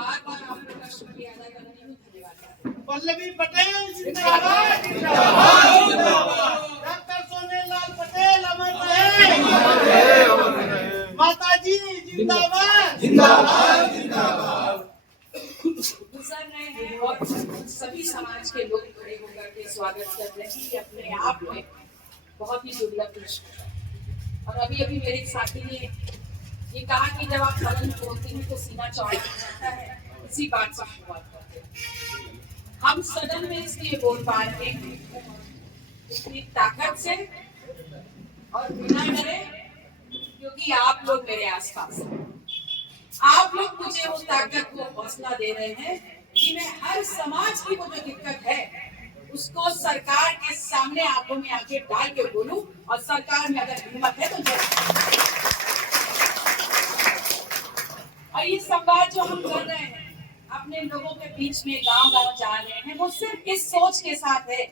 बार बार आप लोग का शुक्रिया अदा करती हूँ। धन्यवाद। पल्लवी पटेल जिंदाबाद जिंदाबाद जिंदाबाद। डॉक्टर सोनेलाल पटेल अमर रहे। माताजी जिंदाबाद जिंदाबाद जिंदाबाद। गुजर रहे हैं और सभी समाज के लोग खड़े होकर के स्वागत कर रहे हैं। ये अपने आप में बहुत ही दुर्लभ दृश्य है। और अभी अभी मेरे साथी ने ये कहा कि जब आप सदन बोलते हैं तो सीना चौड़ा हो जाता है। इसी बात से शुरुआत करते हैं। हम सदन में इसलिए बोल पा रहे हैं इतनी ताकत से और बिना डरे, क्योंकि आप लोग मेरे आसपास हैं। आप लोग मुझे उस ताकत को हौसला दे रहे हैं कि मैं हर समाज की वो जो दिक्कत है उसको सरकार के सामने आंखों में आंखें डाल के बोलूं, और सरकार में अगर हिम्मत है तो और ये संवाद जो हम कर रहे हैं अपने लोगों के बीच में गांव-गांव जा रहे हैं, वो सिर्फ इस सोच के साथ है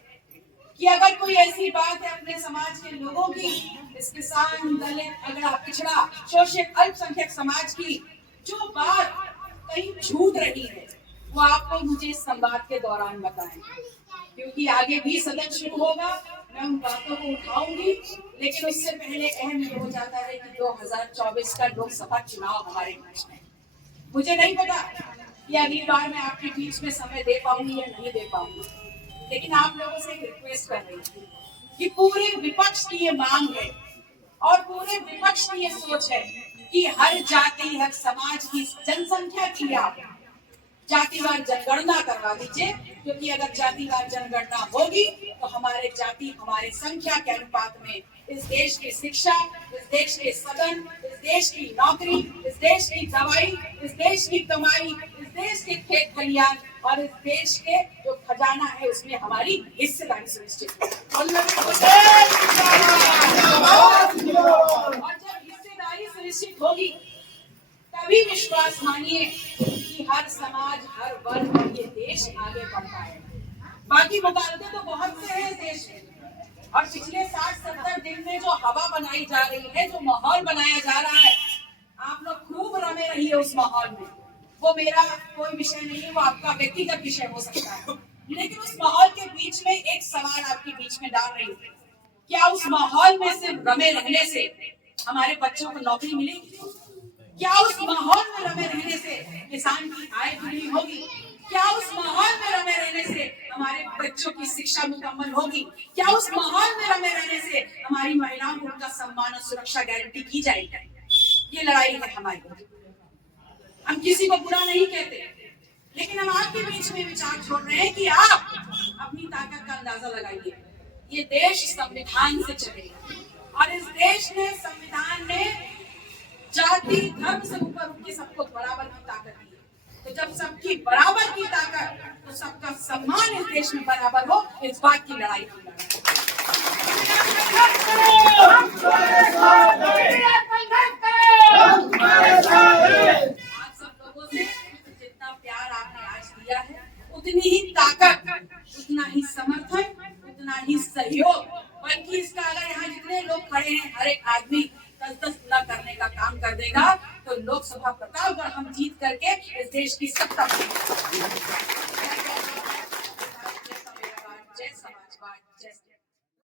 कि अगर कोई ऐसी बात है अपने समाज के लोगों की, इस किसान, दलित, अगड़ा, पिछड़ा, शोषित, अल्पसंख्यक समाज की जो बात कहीं छूट रही है, वो आप लोग मुझे इस संवाद के दौरान बताएं, क्योंकि आगे भी सदन शुरू होगा। मैं उन बातों को उठाऊंगी, लेकिन उससे पहले अहम ये हो जाता है कि 2024 का लोकसभा चुनाव हमारे बीच में। मुझे नहीं पता कि अगली बार मैं आपके बीच में समय दे पाऊंगी या नहीं दे पाऊंगी, लेकिन आप लोगों से एक रिक्वेस्ट कर रही थी कि पूरे विपक्ष की ये मांग है और पूरे विपक्ष की ये सोच है कि हर जाति, हर समाज की जनसंख्या की आप जातिवार जनगणना करवा दीजिए, क्योंकि अगर जातिवार जनगणना होगी तो हमारे जाति, हमारे संख्या के अनुपात में इस देश की शिक्षा, इस देश के सदन, इस देश की नौकरी, इस देश की दवाई, इस देश की कमाई, इस देश के खेत खलियान और इस देश के जो खजाना है उसमें हमारी हिस्सेदारी सुनिश्चित है। और जब हिस्सेदारी सुनिश्चित होगी तभी विश्वास मानिए कि हर समाज, हर वर्ग और ये देश आगे बढ़ पाएगा। बाकी मुकाबले तो बहुत से हैं देश में, और पिछले 60-70 दिन में जो हवा बनाई जा रही है, जो माहौल बनाया जा रहा है, आप लोग खूब रमे रहिए उस माहौल में। वो मेरा कोई विषय नहीं है, वो आपका व्यक्तिगत विषय हो सकता है, लेकिन उस माहौल के बीच में एक सवाल आपके बीच में डाल रही हूँ, क्या उस माहौल में सिर्फ रमे रहने से हमारे बच्चों को नौकरी मिलेगी? क्या उस माहौल में रमे रहने से किसान की आय दुगनी होगी? क्या उस माहौल में रमे रहने से हमारे बच्चों की शिक्षा मुकम्मल होगी? क्या उस माहौल में रमे रहने से हमारी महिलाओं को उनका सम्मान और सुरक्षा गारंटी की जाएगी? ये लड़ाई है हमारी। हम किसी को बुरा नहीं कहते, लेकिन हम आपके बीच में विचार छोड़ रहे हैं कि आप अपनी ताकत का अंदाजा लगाइए। ये देश संविधान से चलेगा, और इस देश ने, संविधान ने जाति धर्म से ऊपर उनकी सबको बराबर की ताकत दी है। तो जब सबकी बराबर की ताकत, तो सबका सम्मान इस देश में बराबर हो, इस बात की लड़ाई की आप सब लोगों से जितना प्यार आपने आज दिया है, उतनी ही ताकत, उतना ही समर्थन, उतना ही सहयोग, बल्कि इसका अगर यहाँ जितने लोग खड़े हैं हर एक आदमी 10-10 गुना करने का काम कर देगा, तो लोकसभा प्रतापगढ़ हम जीत करके इस देश की सत्ता